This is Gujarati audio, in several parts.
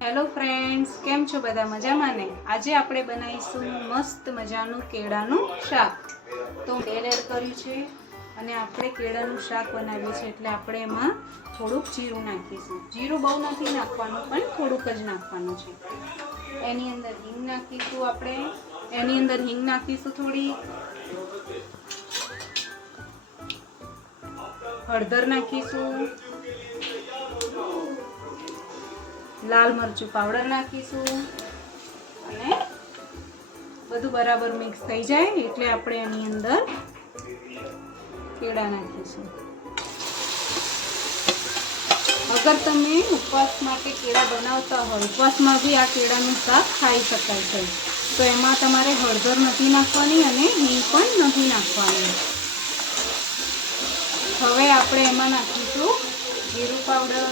હેલો ફ્રેન્ડ્સ, કેમ છો બધા? મજામાં ને? આજે આપણે બનાવીશું મસ્ત મજાનું કેળાનું શાક. તો તેલ એડ કર્યું છે અને આપણે કેળાનું શાક બનાવ્યું છે એટલે આપણે એમાં થોડુંક જીરું નાખીશું. જીરું બહુ નથી નાખવાનું, પણ થોડુંક જ નાખવાનું છે. એની અંદર હિંગ નાખીશું થોડી, હળદર નાખીશું, લાલ મરચું પાવડર નાખીશું અને બધું બરાબર મિક્સ થઈ જાય એટલે આપણે એની અંદર કેળા નાખીશું. અગર તમે ઉપવાસ માટે કેળા બનાવતા હોય, ઉપવાસમાં બી આ કેળાનું શાક ખાઈ શકાય છે, તો એમાં તમારે હળદર નથી નાખવાની અને હિંગ પણ નથી નાખવાની. હવે આપણે એમાં નાખીશું જીરું પાવડર,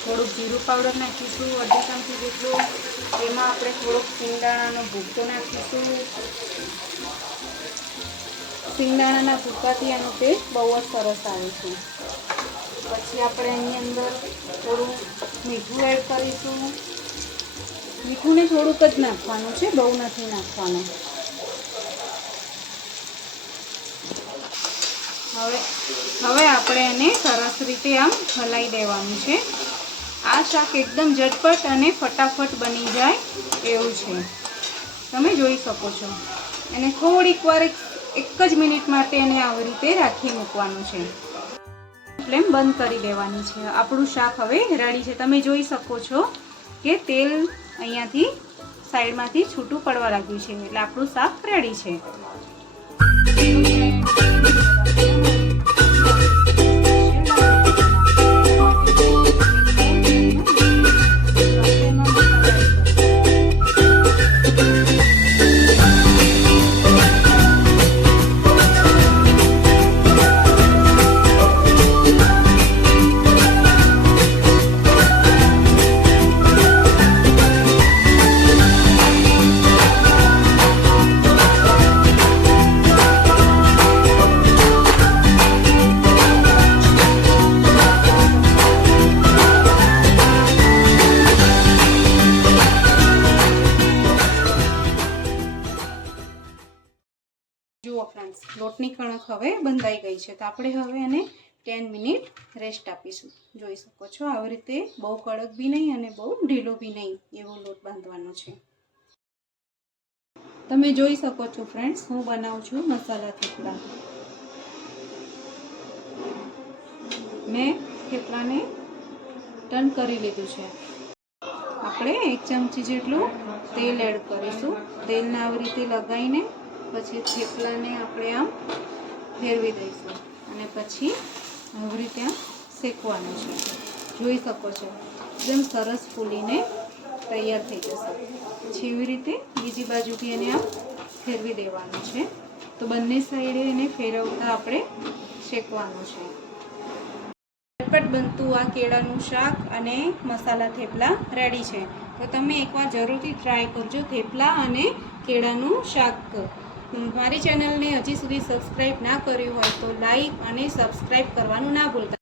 થોડુંક જીરું પાવડર નાખીશું, અડધી ચમચી જેટલું. એમાં આપણે થોડોક સિંગદાણાનો ભૂકો નાખીશું. સિંગદાણાના ભૂકાથી એનો ટેસ્ટ બહુ જ સરસ આવે છે. પછી આપણે એની અંદર થોડું મીઠું એડ કરીશું. મીઠું ને થોડુંક જ નાખવાનું છે, બહુ નથી નાખવાનું. હવે આપણે એને સરસ રીતે આમ હલાવી દેવાનું છે. આ શાક એકદમ ઝટપટ અને ફટાફટ બની જાય એવું છે. તમે જોઈ શકો છો. એને થોડીક વાર એક જ મિનિટ માટે એને આવી રીતે રાખી મૂકવાનું છે. ફ્લેમ બંધ કરી દેવાની છે. આપણું શાક હવે રેડી છે. તમે જોઈ શકો છો કે તેલ અહીંયાથી સાઈડમાંથી છૂટું પડવા લાગ્યું છે, એટલે આપણું શાક રેડી છે. જુઓ ફ્રેન્ડ્સ, લોટની કણક હવે બંધાઈ ગઈ છે, તો આપણે હવે એને 10 મિનિટ રેસ્ટ આપીશું. જોઈ શકો છો આવી રીતે, બહુ કડક બી નહીં અને બહુ ઢીલો બી નહીં, એવો લોટ બાંધવાનો છે. તમે જોઈ શકો છો ફ્રેન્ડ્સ, હું બનાવું છું મસાલા થેપલા. મેં થેપલાને ટર્ન કરી લીધું છે. આપણે 1 ચમચી જેટલું તેલ એડ કરીશું. તેલને આવી રીતે લગાવીને પછી થેપલાને આપણે આમ ફેરવી દઈશું અને પછી આવી રીતે આમ શેકવાનું છે. જોઈ શકો છો એકદમ સરસ ફૂલીને તૈયાર થઈ જશે. પછી એવી રીતે બીજી બાજુથી એને આમ ફેરવી દેવાનું છે. તો બંને સાઈડે એને ફેરવતા આપણે શેકવાનું છે. ઝટપટ બનતું આ કેળાનું શાક અને મસાલા થેપલા રેડી છે. તો તમે એકવાર જરૂરથી ટ્રાય કરજો થેપલા અને કેળાનું શાક. મારી ચેનલને હજી સુધી સબસ્ક્રાઈબ ના કર્યું હોય તો લાઈક અને સબસ્ક્રાઈબ કરવાનું ના ભૂલતા.